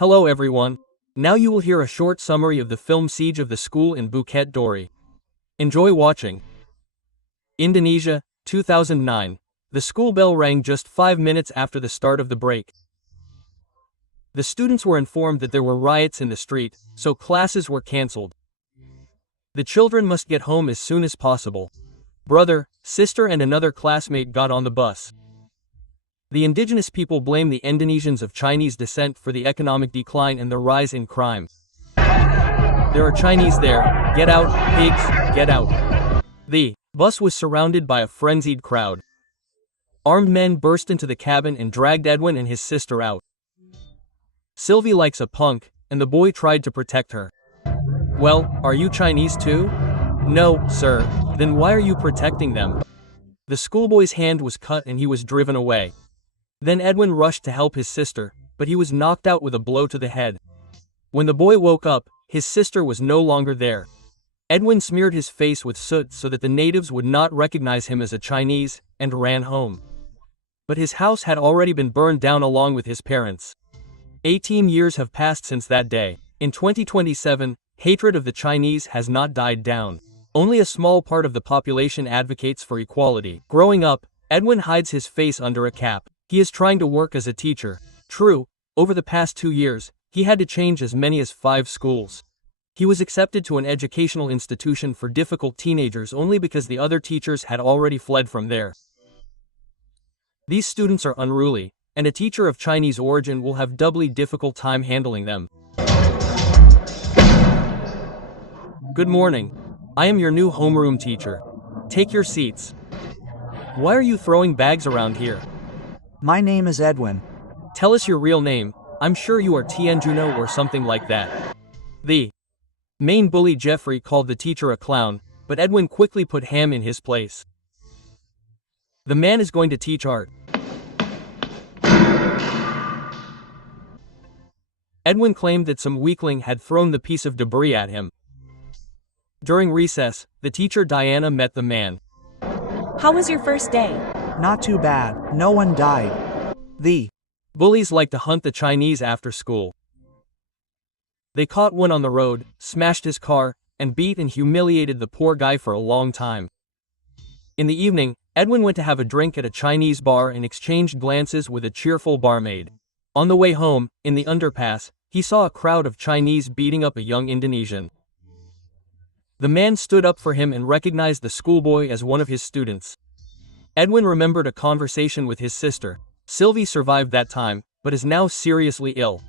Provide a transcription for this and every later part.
Hello everyone. Now you will hear a short summary of the film Siege of the School in Bukit, Duri. Enjoy watching. Indonesia, 2009. The school bell rang just 5 minutes after the start of the break. The students were informed that there were riots in the street, so classes were cancelled. The children must get home as soon as possible. Brother, sister and another classmate got on the bus. The indigenous people blame the Indonesians of Chinese descent for the economic decline and the rise in crime. There are Chinese there, get out, pigs, get out. The bus was surrounded by a frenzied crowd. Armed men burst into the cabin and dragged Edwin and his sister out. Sylvie likes a punk, and the boy tried to protect her. Well, are you Chinese too? No, sir. Then why are you protecting them? The schoolboy's hand was cut and he was driven away. Then Edwin rushed to help his sister, but he was knocked out with a blow to the head. When the boy woke up, his sister was no longer there. Edwin smeared his face with soot so that the natives would not recognize him as a Chinese, and ran home. But his house had already been burned down along with his parents. 18 years have passed since that day. In 2027, hatred of the Chinese has not died down. Only a small part of the population advocates for equality. Growing up, Edwin hides his face under a cap. He is trying to work as a teacher. True, over the past 2 years, he had to change as many as 5 schools. He was accepted to an educational institution for difficult teenagers only because the other teachers had already fled from there. These students are unruly, and a teacher of Chinese origin will have doubly difficult time handling them. Good morning. I am your new homeroom teacher. Take your seats. Why are you throwing bags around here? My name is Edwin. Tell us your real name. I'm sure you are Tianjuno or something like that. The main bully Jeffrey called the teacher a clown, but Edwin quickly put Ham in his place. The man is going to teach art. Edwin claimed that some weakling had thrown the piece of debris at him. During recess, the teacher Diana met the man. How was your first day? Not too bad, no one died. The bullies like to hunt the Chinese after school. They caught one on the road, smashed his car, and beat and humiliated the poor guy for a long time. In the evening, Edwin went to have a drink at a Chinese bar and exchanged glances with a cheerful barmaid. On the way home, in the underpass, he saw a crowd of Chinese beating up a young Indonesian. The man stood up for him and recognized the schoolboy as one of his students. Edwin remembered a conversation with his sister. Sylvie survived that time, but is now seriously ill.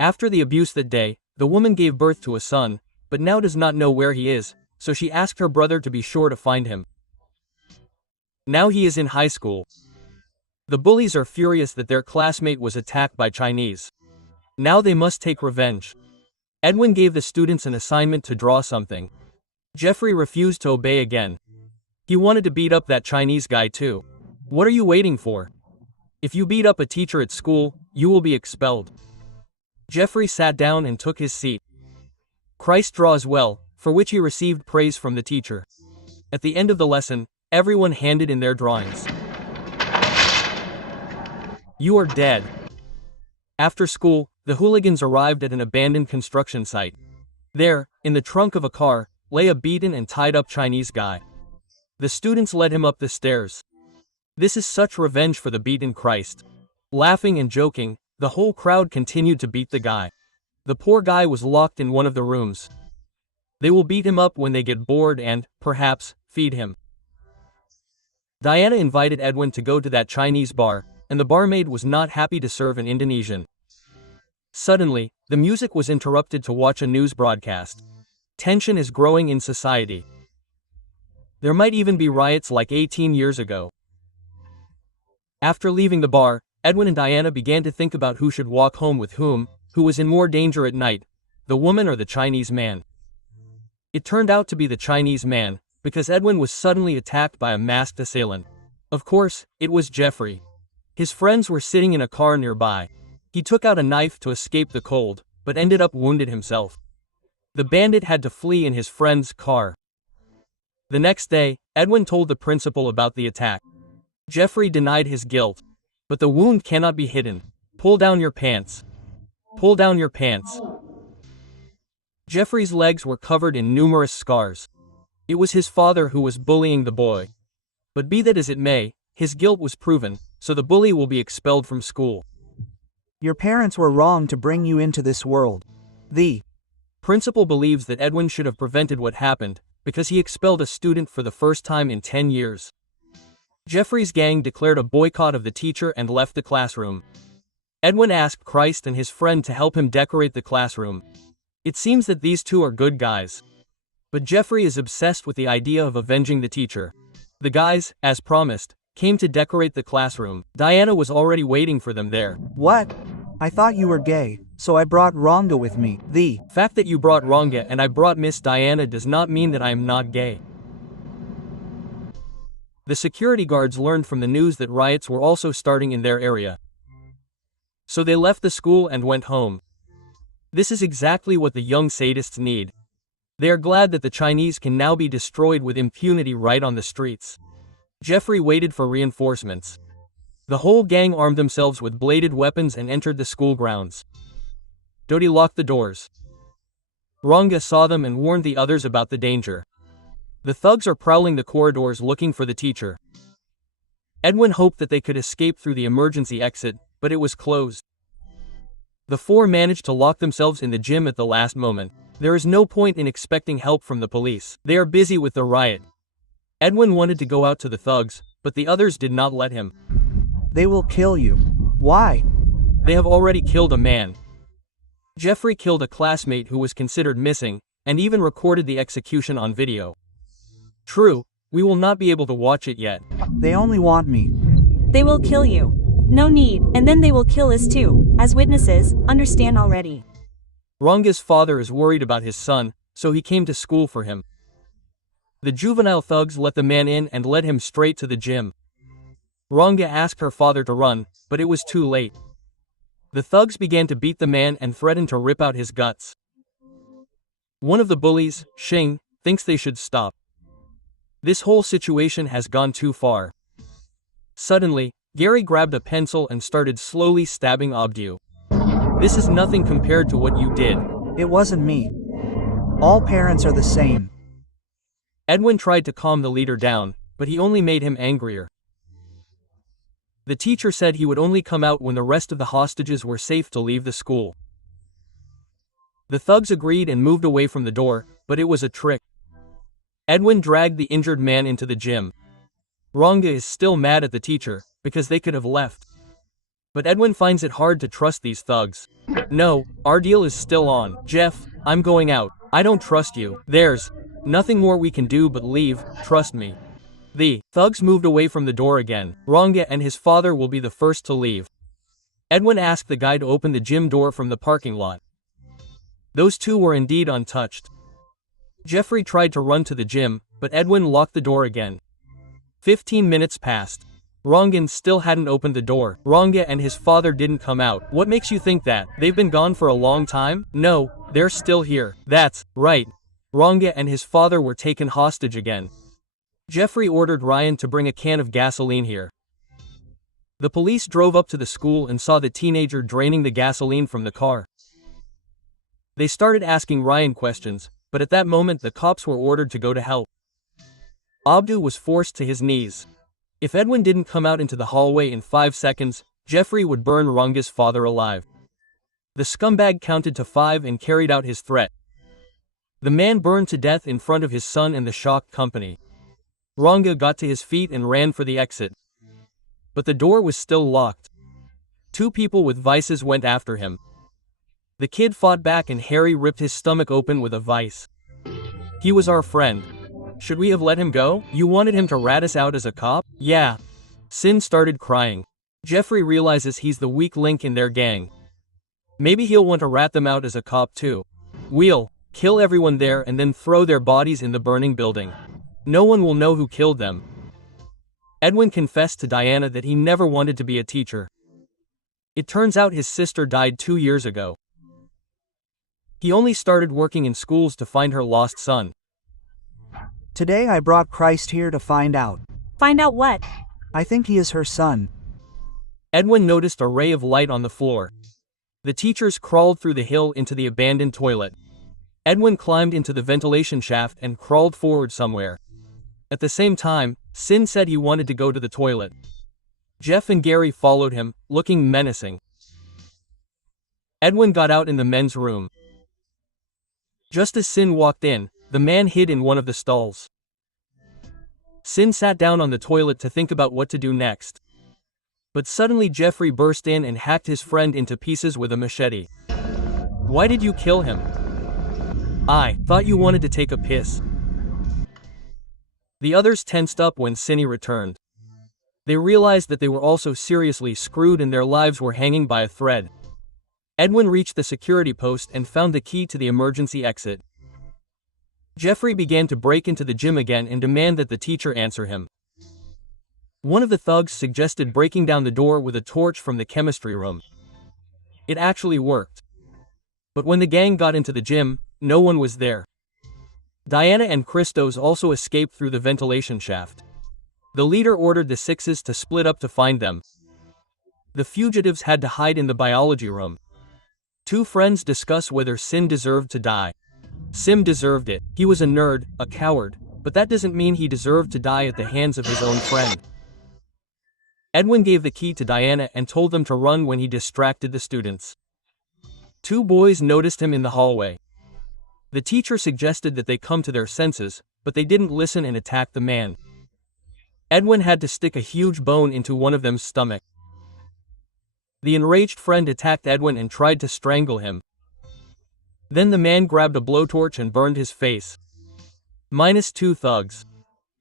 After the abuse that day, the woman gave birth to a son, but now does not know where he is, so she asked her brother to be sure to find him. Now he is in high school. The bullies are furious that their classmate was attacked by Chinese. Now they must take revenge. Edwin gave the students an assignment to draw something. Jeffrey refused to obey again. He wanted to beat up that Chinese guy too. What are you waiting for? If you beat up a teacher at school, you will be expelled. Jeffrey sat down and took his seat. Christ draws well, for which he received praise from the teacher. At the end of the lesson, everyone handed in their drawings. You are dead. After school, the hooligans arrived at an abandoned construction site. There, in the trunk of a car, lay a beaten and tied up Chinese guy. The students led him up the stairs. This is such revenge for the beaten Christ. Laughing and joking, the whole crowd continued to beat the guy. The poor guy was locked in one of the rooms. They will beat him up when they get bored and, perhaps, feed him. Diana invited Edwin to go to that Chinese bar, and the barmaid was not happy to serve an Indonesian. Suddenly, the music was interrupted to watch a news broadcast. Tension is growing in society. There might even be riots like 18 years ago. After leaving the bar, Edwin and Diana began to think about who should walk home with whom, who was in more danger at night, the woman or the Chinese man. It turned out to be the Chinese man, because Edwin was suddenly attacked by a masked assailant. Of course, it was Jeffrey. His friends were sitting in a car nearby. He took out a knife to escape the cold, but ended up wounded himself. The bandit had to flee in his friend's car. The next day, Edwin told the principal about the attack. Jeffrey denied his guilt. But the wound cannot be hidden. Pull down your pants. Pull down your pants. Jeffrey's legs were covered in numerous scars. It was his father who was bullying the boy. But be that as it may, his guilt was proven, so the bully will be expelled from school. Your parents were wrong to bring you into this world. The Principal believes that Edwin should have prevented what happened, because he expelled a student for the first time in 10 years. Jeffrey's gang declared a boycott of the teacher and left the classroom. Edwin asked Christ and his friend to help him decorate the classroom. It seems that these two are good guys. But Jeffrey is obsessed with the idea of avenging the teacher. The guys, as promised, came to decorate the classroom. Diana was already waiting for them there. what? I thought you were gay, so I brought Rhonda with me. The Fact that you brought Rhonda and I brought Miss Diana does not mean that I am not gay. The security guards learned from the news that riots were also starting in their area. So they left the school and went home. This is exactly what the young sadists need. They are glad that the Chinese can now be destroyed with impunity right on the streets. Jeffrey waited for reinforcements. The whole gang armed themselves with bladed weapons and entered the school grounds. Duri locked the doors. Rhonda saw them and warned the others about the danger. The thugs are prowling the corridors looking for the teacher. Edwin hoped that they could escape through the emergency exit, but it was closed. The four managed to lock themselves in the gym at the last moment. There is no point in expecting help from the police. They are busy with the riot. Edwin wanted to go out to the thugs, but the others did not let him. They will kill you. Why? They have already killed a man. Jeffrey killed a classmate who was considered missing, and even recorded the execution on video. True, we will not be able to watch it yet. They only want me. They will kill you. No need, and then they will kill us too, as witnesses, understand already. Rhonda's father is worried about his son, so he came to school for him. The juvenile thugs let the man in and led him straight to the gym. Rhonda asked her father to run, but it was too late. The thugs began to beat the man and threatened to rip out his guts. One of the bullies, Xing, thinks they should stop. This whole situation has gone too far. Suddenly, Gary grabbed a pencil and started slowly stabbing Abdu. This is nothing compared to what you did. It wasn't me. All parents are the same. Edwin tried to calm the leader down, but he only made him angrier. The teacher said he would only come out when the rest of the hostages were safe to leave the school. The thugs agreed and moved away from the door, but it was a trick. Edwin dragged the injured man into the gym. Rhonda is still mad at the teacher, because they could have left. But Edwin finds it hard to trust these thugs. No, our deal is still on. Jeff, I'm going out. I don't trust you. There's nothing more we can do but leave, trust me. The thugs moved away from the door again. Rhonda and his father will be the first to leave. Edwin asked the guy to open the gym door from the parking lot. Those two were indeed untouched. Jeffrey tried to run to the gym, but Edwin locked the door again. 15 minutes passed. Rhonda still hadn't opened the door. Rhonda and his father didn't come out. What makes you think that? They've been gone for a long time? No, they're still here. That's right. Rhonda and his father were taken hostage again. Jeffrey ordered Ryan to bring a can of gasoline here. The police drove up to the school and saw the teenager draining the gasoline from the car. They started asking Ryan questions, but at that moment the cops were ordered to go to help. Abdu was forced to his knees. If Edwin didn't come out into the hallway in 5 seconds, Jeffrey would burn Rhonda's father alive. The scumbag counted to 5 and carried out his threat. The man burned to death in front of his son and the shocked company. Rhonda got to his feet and ran for the exit. But the door was still locked. 2 people with vices went after him. The kid fought back and Harry ripped his stomach open with a vice. He was our friend. Should we have let him go? You wanted him to rat us out as a cop? Yeah. Sin started crying. Jeffrey realizes he's the weak link in their gang. Maybe he'll want to rat them out as a cop too. We'll kill everyone there and then throw their bodies in the burning building. No one will know who killed them. Edwin confessed to Diana that he never wanted to be a teacher. It turns out his sister died 2 years ago. He only started working in schools to find her lost son. Today I brought Christ here to find out. Find out what? I think he is her son. Edwin noticed a ray of light on the floor. The teachers crawled through the hill into the abandoned toilet. Edwin climbed into the ventilation shaft and crawled forward somewhere. At the same time, Sin said he wanted to go to the toilet. Jeff and Gary followed him, looking menacing. Edwin got out in the men's room. Just as Sin walked in, the man hid in one of the stalls. Sin sat down on the toilet to think about what to do next. But suddenly Jeffrey burst in and hacked his friend into pieces with a machete. "Why did you kill him?" "I thought you wanted to take a piss." The others tensed up when Sinny returned. They realized that they were also seriously screwed and their lives were hanging by a thread. Edwin reached the security post and found the key to the emergency exit. Jeffrey began to break into the gym again and demand that the teacher answer him. One of the thugs suggested breaking down the door with a torch from the chemistry room. It actually worked. But when the gang got into the gym, no one was there. Diana and Christos also escaped through the ventilation shaft. The leader ordered the sixes to split up to find them. The fugitives had to hide in the biology room. Two friends discuss whether Sin deserved to die. Sim deserved it. He was a nerd, a coward, but that doesn't mean he deserved to die at the hands of his own friend. Edwin gave the key to Diana and told them to run when he distracted the students. Two boys noticed him in the hallway. The teacher suggested that they come to their senses, but they didn't listen and attacked the man. Edwin had to stick a huge bone into one of them's stomach. The enraged friend attacked Edwin and tried to strangle him. Then the man grabbed a blowtorch and burned his face. -2 thugs.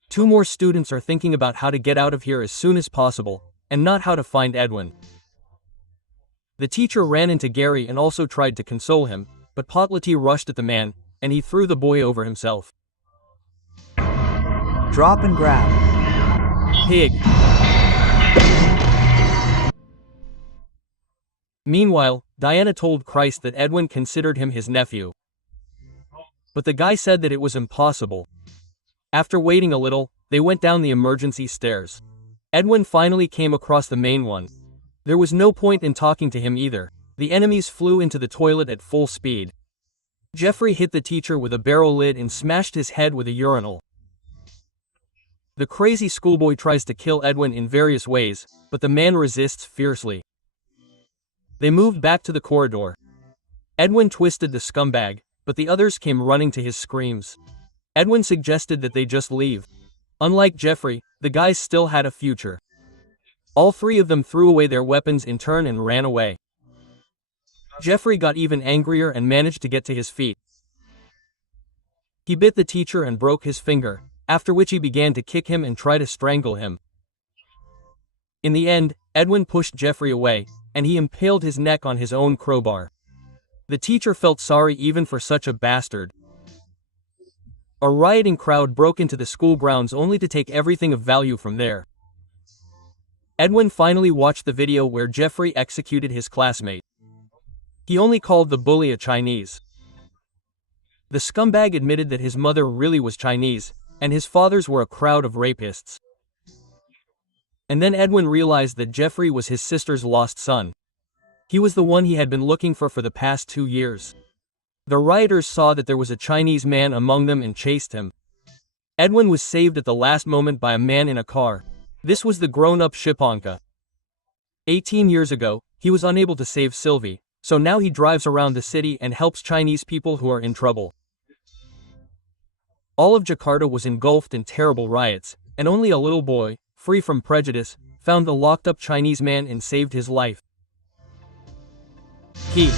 Two more students are thinking about how to get out of here as soon as possible, and not how to find Edwin. The teacher ran into Gary and also tried to console him, but Potlety rushed at the man, and he threw the boy over himself. Drop and grab. Pig. Meanwhile, Diana told Christ that Edwin considered him his nephew. But the guy said that it was impossible. After waiting a little, they went down the emergency stairs. Edwin finally came across the main one. There was no point in talking to him either. The enemies flew into the toilet at full speed. Jeffrey hit the teacher with a barrel lid and smashed his head with a urinal. The crazy schoolboy tries to kill Edwin in various ways, but the man resists fiercely. They moved back to the corridor. Edwin twisted the scumbag, but the others came running to his screams. Edwin suggested that they just leave. Unlike Jeffrey, the guys still had a future. All three of them threw away their weapons in turn and ran away. Jeffrey got even angrier and managed to get to his feet. He bit the teacher and broke his finger, after which he began to kick him and try to strangle him. In the end, Edwin pushed Jeffrey away, and he impaled his neck on his own crowbar. The teacher felt sorry even for such a bastard. A rioting crowd broke into the school grounds only to take everything of value from there. Edwin finally watched the video where Jeffrey executed his classmate. He only called the bully a Chinese. The scumbag admitted that his mother really was Chinese, and his fathers were a crowd of rapists. And then Edwin realized that Jeffrey was his sister's lost son. He was the one he had been looking for the past 2 years. The rioters saw that there was a Chinese man among them and chased him. Edwin was saved at the last moment by a man in a car. This was the grown-up Shiponka. 18 years ago, he was unable to save Sylvie, so now he drives around the city and helps Chinese people who are in trouble. All of Jakarta was engulfed in terrible riots, and only a little boy, free from prejudice, found the locked-up Chinese man and saved his life. Key.